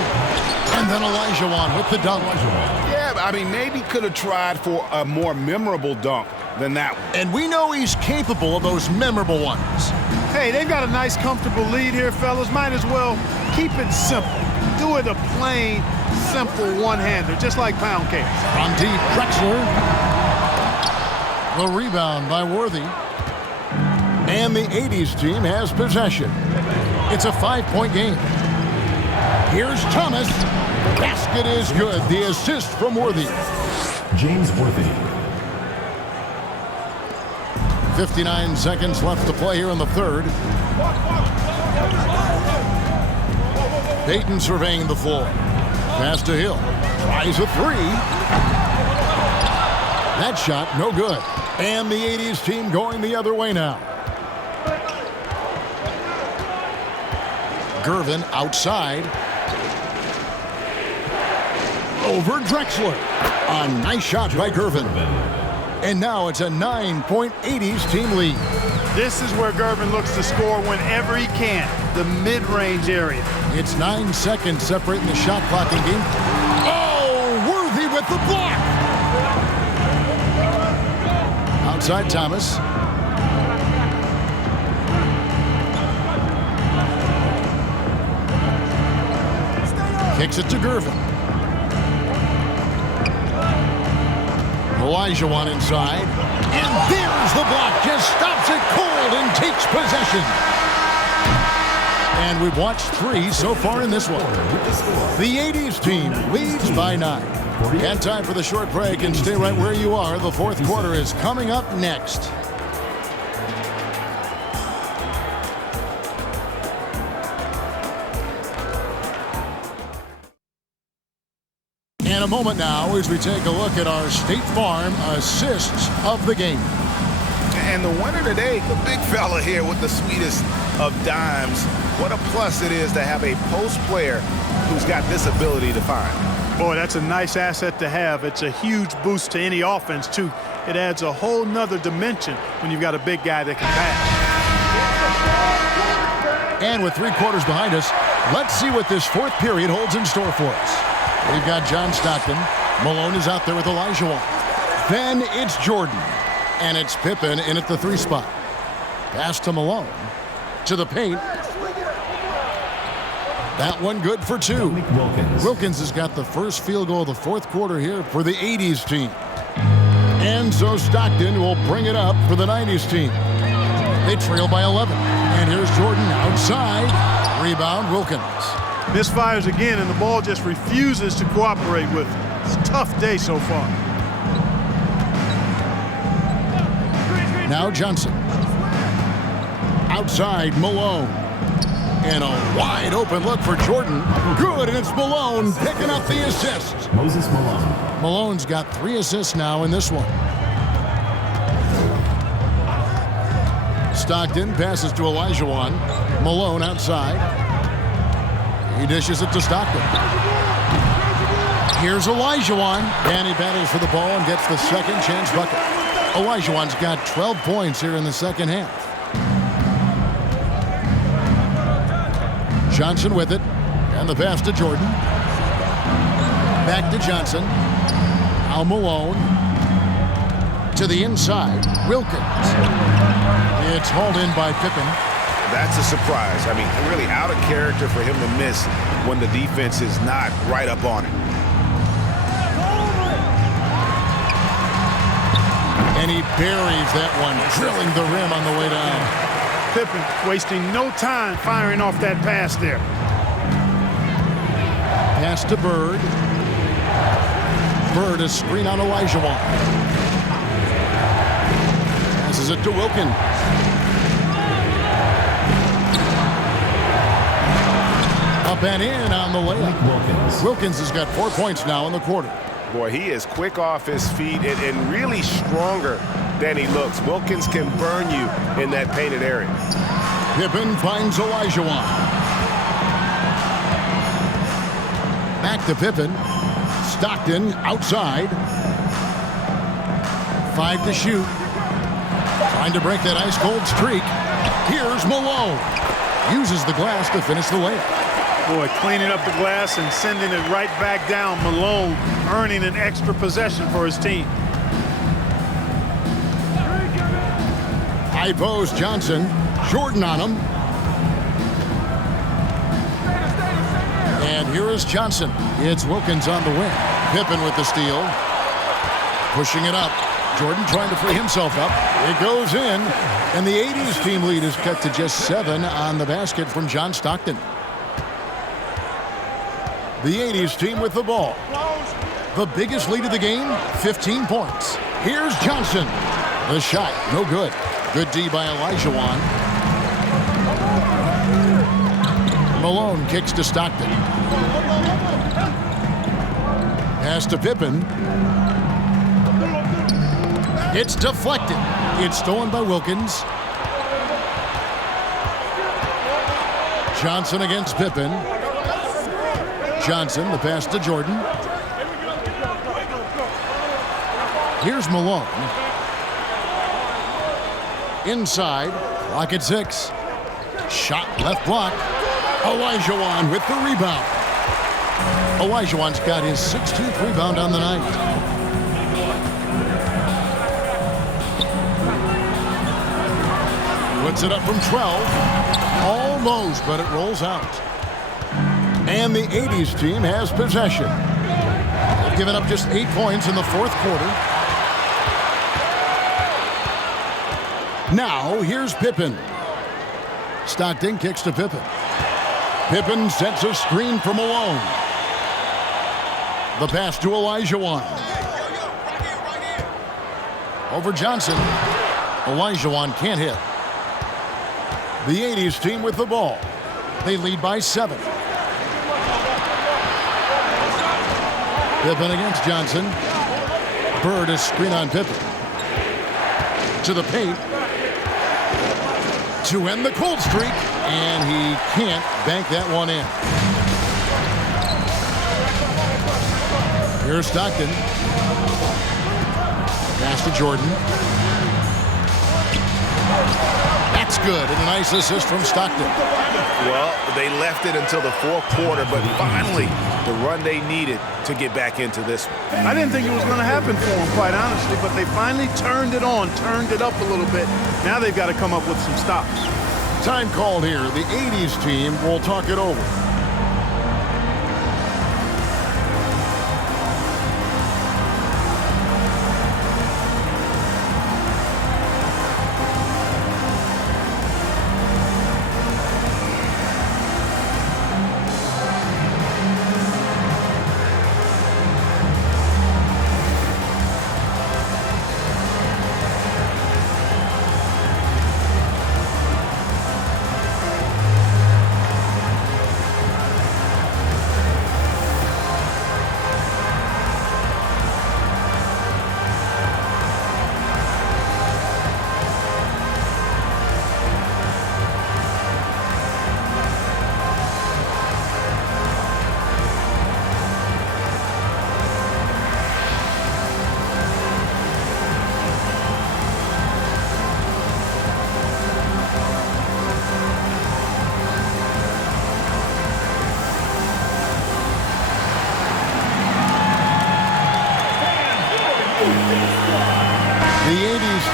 And then Olajuwon with the dunk. Yeah, I mean, maybe could have tried for a more memorable dunk than that one. And we know he's capable of those memorable ones. Hey, they've got a nice, comfortable lead here, fellas. Might as well keep it simple. Do it a plain, simple one-hander, just like pound cake. From deep, Drexler. The rebound by Worthy. And the 80's team has possession. It's a 5-point game. Here's Thomas. Basket is good. The assist from Worthy. James Worthy. 59 seconds left to play here in the third. Payton surveying the floor. Pass to Hill. Tries a three. That shot, no good. And the 80s team going the other way now. Gervin outside. Over Drexler. A nice shot by Gervin. And now it's a 9-point 80s team lead. This is where Gervin looks to score whenever he can, the mid-range area. It's 9 seconds separating the shot clock and game. Oh, Worthy with the block. Outside Thomas. Kicks it to Gervin. Olajuwon inside. And there's the block. Just stops it cold and takes possession. And we've watched 3 so far in this one. The 80s team leads by 9. And time for the short break, and stay right where you are. The fourth quarter is coming up next. In a moment now as we take a look at our State Farm assists of the game. And the winner today, the big fella here with the sweetest of dimes. What a plus it is to have a post player who's got this ability to find. Boy, that's a nice asset to have. It's a huge boost to any offense, too. It adds a whole nother dimension when you've got a big guy that can pass. And with 3 quarters behind us, let's see what this fourth period holds in store for us. We've got John Stockton. Malone is out there with Olajuwon. Then it's Jordan. And it's Pippen in at the 3 spot. Pass to Malone. To the paint. That one good for 2. Wilkins has got the first field goal of the fourth quarter here for the 80s team. And so Stockton will bring it up for the 90s team. They trail by 11. And here's Jordan outside. Rebound, Wilkins. Misfires again, and the ball just refuses to cooperate with it. It's a tough day so far. Now Johnson. Outside, Malone. And a wide open look for Jordan. Good, and it's Malone picking up the assist. Moses Malone. Malone's got 3 assists now in this one. Stockton passes to Olajuwon. Malone outside. He dishes it to Stockton. Here's Olajuwon. And he battles for the ball and gets the second chance bucket. Olajuwon's got 12 points here in the second half. Johnson with it. And the pass to Jordan. Back to Johnson. Now Malone. To the inside. Wilkins. It's hauled in by Pippen. That's a surprise. I mean, really out of character for him to miss when the defense is not right up on it. And he buries that one, drilling the rim on the way down. Pippen wasting no time firing off that pass there. Pass to Bird. Bird, a screen on Olajuwon. Passes it to Wilkins. Up and in on the layup. Wilkins has got 4 points now in the quarter. Boy, he is quick off his feet and really stronger than he looks. Wilkins can burn you in that painted area. Pippen finds Olajuwon. Back to Pippen. Stockton outside. 5 to shoot. Trying to break that ice-cold streak. Here's Malone. Uses the glass to finish the layup. Boy, cleaning up the glass and sending it right back down. Malone earning an extra possession for his team. High post Johnson. Jordan on him. And here is Johnson. It's Wilkins on the wing. Pippen with the steal. Pushing it up. Jordan trying to free himself up. It goes in. And the 80s team lead is cut to just 7 on the basket from John Stockton. The 80s team with the ball. The biggest lead of the game, 15 points. Here's Johnson. The shot, no good. Good D by Olajuwon. Malone kicks to Stockton. Pass to Pippen. It's deflected. It's stolen by Wilkins. Johnson against Pippen. Johnson, the pass to Jordan. Here's Malone. Inside, clock at 6. Shot left block. Olajuwon with the rebound. Olajuwon's got his 16th rebound on the night. Puts it up from 12. Almost, but it rolls out. And the 80s team has possession. They've given up just 8 points in the fourth quarter. Now, here's Pippen. Stockton kicks to Pippen. Pippen sets a screen for Malone. The pass to Olajuwon. Over Johnson. Olajuwon can't hit. The 80s team with the ball. They lead by 7. Pippen against Johnson. Bird is screen on Pippen. To the paint. To end the cold streak. And he can't bank that one in. Here's Stockton. Pass to Jordan. That's good. And a nice assist from Stockton. Well, they left it until the fourth quarter, but finally the run they needed to get back into this one. I didn't think it was going to happen for them, quite honestly, but they finally turned it on, turned it up a little bit. Now they've got to come up with some stops. Time called here. The 80s team will talk it over.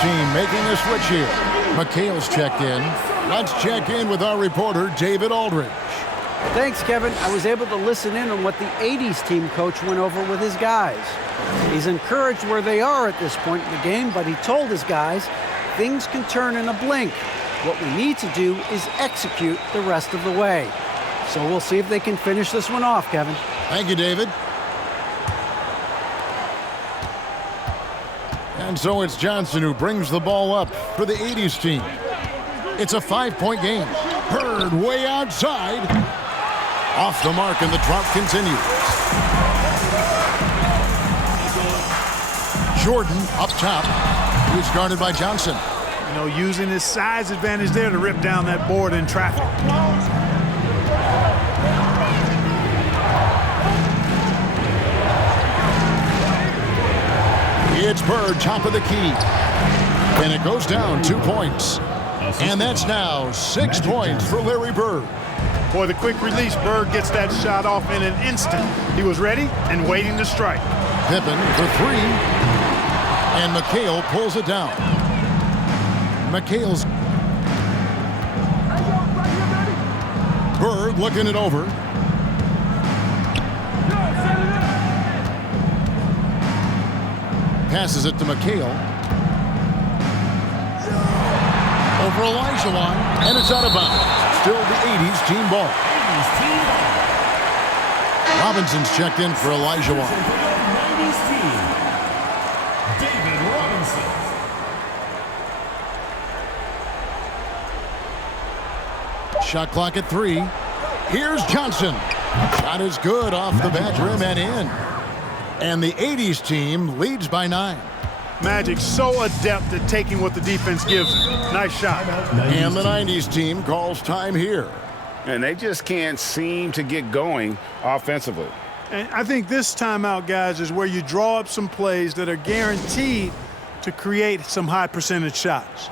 Team making a switch here. McHale's checked in. Let's check in with our reporter, David Aldridge. Thanks, Kevin. I was able to listen in on what the 80s team coach went over with his guys. He's encouraged where they are at this point in the game, but he told his guys things can turn in a blink. What we need to do is execute the rest of the way. So we'll see if they can finish this one off, Kevin. Thank you, David. And so it's Johnson who brings the ball up for the 80s team. It's a 5-point game. Bird way outside. Off the mark, and the drought continues. Jordan up top. He's guarded by Johnson. You know, using his size advantage there to rip down that board in traffic. It's Bird, top of the key. And it goes down 2 points. And that's now 6 points for Larry Bird. Boy, the quick release, Bird gets that shot off in an instant. He was ready and waiting to strike. Pippen for 3. And McHale pulls it down. McHale's Bird looking it over. Passes it to McHale. Over Olajuwon, and it's out of bounds. Still the 80s team ball. Robinson's checked in for Elijah Wan. For the 90's team, David Robinson. Shot clock at 3. Here's Johnson. Shot is good off the back rim and in. And the 80's team leads by 9. Magic so adept at taking what the defense gives him. Nice shot. And the 90's team calls time here. And they just can't seem to get going offensively. And I think this timeout, guys, is where you draw up some plays that are guaranteed to create some high percentage shots.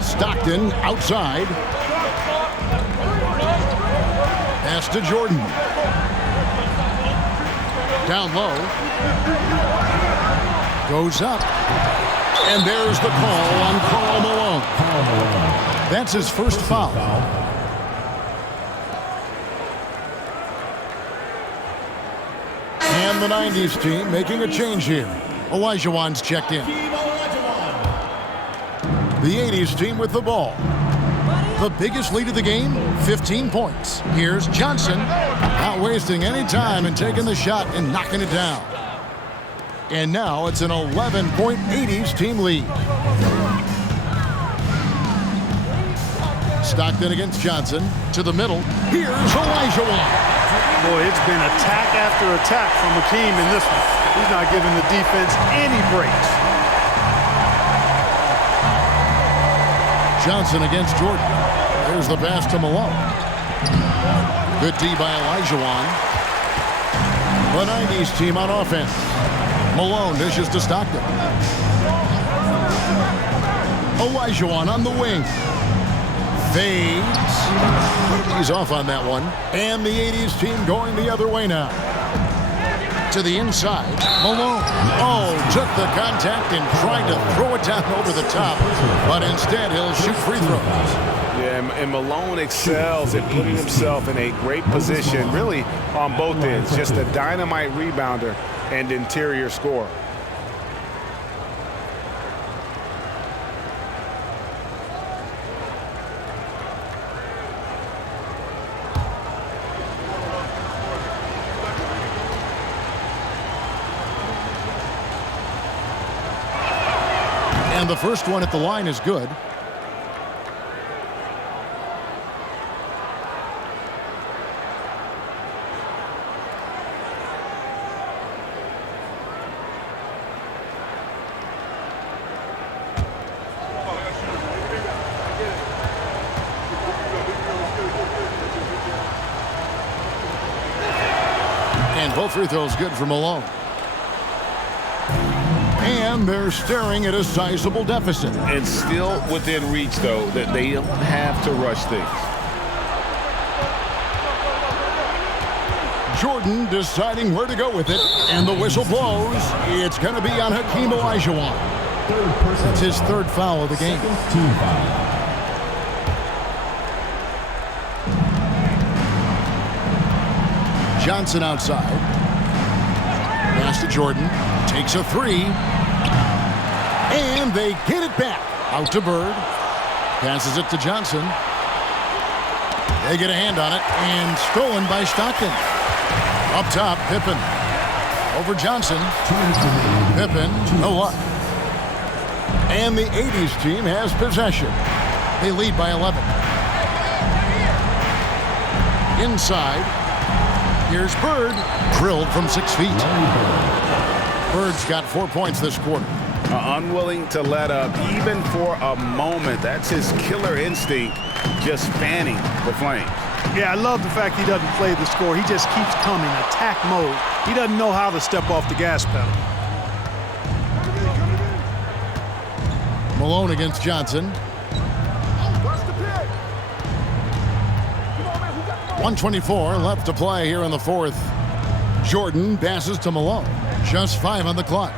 Stockton outside. Pass to Jordan. Down low. Goes up. And there's the call on Karl Malone. That's his first foul. And the 90's team making a change here. Elijah Wan's checked in. The 80's team with the ball. The biggest lead of the game, 15 points. Here's Johnson, not wasting any time and taking the shot and knocking it down. And now it's an 11-point 80's team lead. Stockton against Johnson. To the middle. Here's Elijah Wan. Boy, it's been attack after attack from Hakeem in this one. He's not giving the defense any breaks. Johnson against Jordan. There's the pass to Malone. Good D by Elijah Wan. The 90's team on offense. Malone dishes to Stockton. Elijah Wan on the wing. Fades. He's off on that one. And the 80's team going the other way now. To the inside. Malone. Oh, took the contact and tried to throw it down over the top. But instead, he'll shoot free throws. Yeah, and Malone excels at putting himself in a great position, really on both ends. Just a dynamite rebounder and interior scorer. And the first one at the line is good. And both free throws good for Malone. And they're staring at a sizable deficit. And still within reach, though, that they don't have to rush things. Jordan deciding where to go with it, and the whistle blows. It's going to be on Hakeem Olajuwon. That's his third foul of the game. Team foul. Johnson outside. Pass to Jordan. Takes a three. And they get it back. Out to Bird. Passes it to Johnson. They get a hand on it, and stolen by Stockton. Up top, Pippen. Over Johnson. Pippen, no luck. And the 80's team has possession. They lead by 11. Inside. Here's Bird. Drilled from 6 feet. Bird's got 4 points this quarter. Unwilling to let up even for a moment. That's his killer instinct, just fanning the flames. Yeah, I love the fact he doesn't play the score. He just keeps coming, attack mode. He doesn't know how to step off the gas pedal. Malone against Johnson. 1:24 left to play here in the fourth. Jordan passes to Malone. Just 5 on the clock.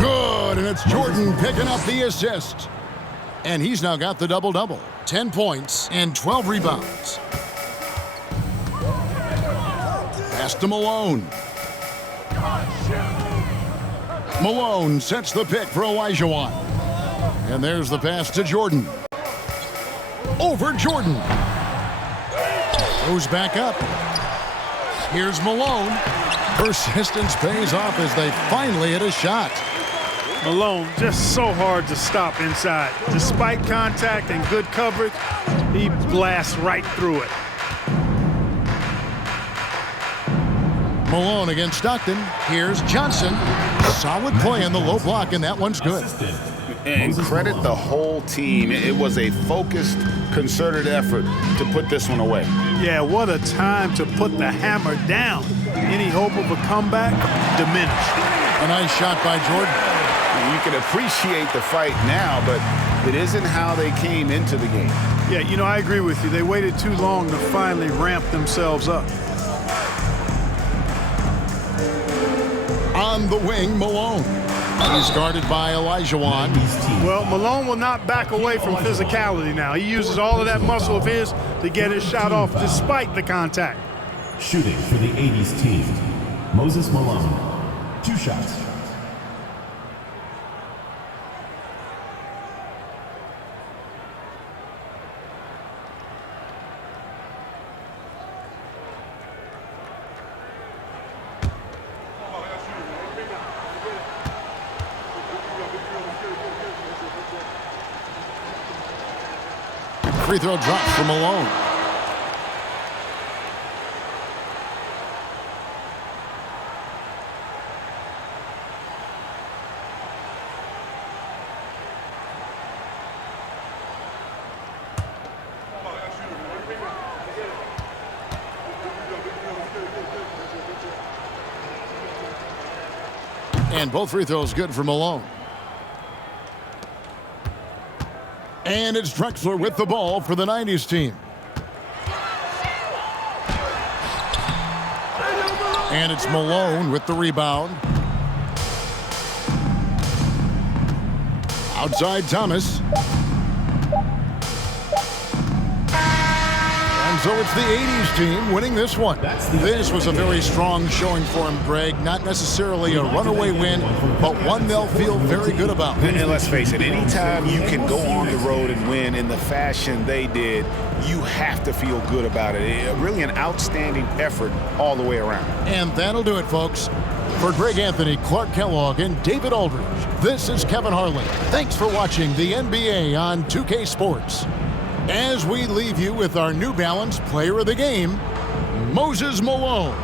Good, and it's Jordan picking up the assist. And he's now got the double-double. 10 points and 12 rebounds. Pass to Malone. Malone sets the pick for Olajuwon. And there's the pass to Jordan. Over Jordan. Goes back up. Here's Malone. Persistence pays off as they finally hit a shot. Malone just so hard to stop inside. Despite contact and good coverage, he blasts right through it. Malone against Stockton. Here's Johnson. Solid play on the low block, and that one's good. And credit the whole team. It was a focused, concerted effort to put this one away. Yeah, what a time to put the hammer down. Any hope of a comeback diminished. A nice shot by Jordan. You can appreciate the fight now, but it isn't how they came into the game. Yeah, you know, I agree with you. They waited too long to finally ramp themselves up. On the wing, Malone. He's guarded by Olajuwon. Well, Malone will not back away from physicality now. He uses all of that muscle of his to get his shot off despite the contact. Shooting for the 80's team, Moses Malone. 2 shots. Free throw drops for Malone. And both free throws good for Malone. And it's Drexler with the ball for the 90's team. And it's Malone with the rebound. Outside Thomas. And so it's the 80's team winning this one. This was a very strong showing for him, Greg. Not necessarily a runaway win, but one they'll feel very good about. And let's face it, anytime you can go on the road and win in the fashion they did, you have to feel good about it. Really an outstanding effort all the way around. And that'll do it, folks. For Greg Anthony, Clark Kellogg, and David Aldridge, this is Kevin Harlan. Thanks for watching the NBA on 2K Sports. As we leave you with our New Balance Player of the Game, Moses Malone.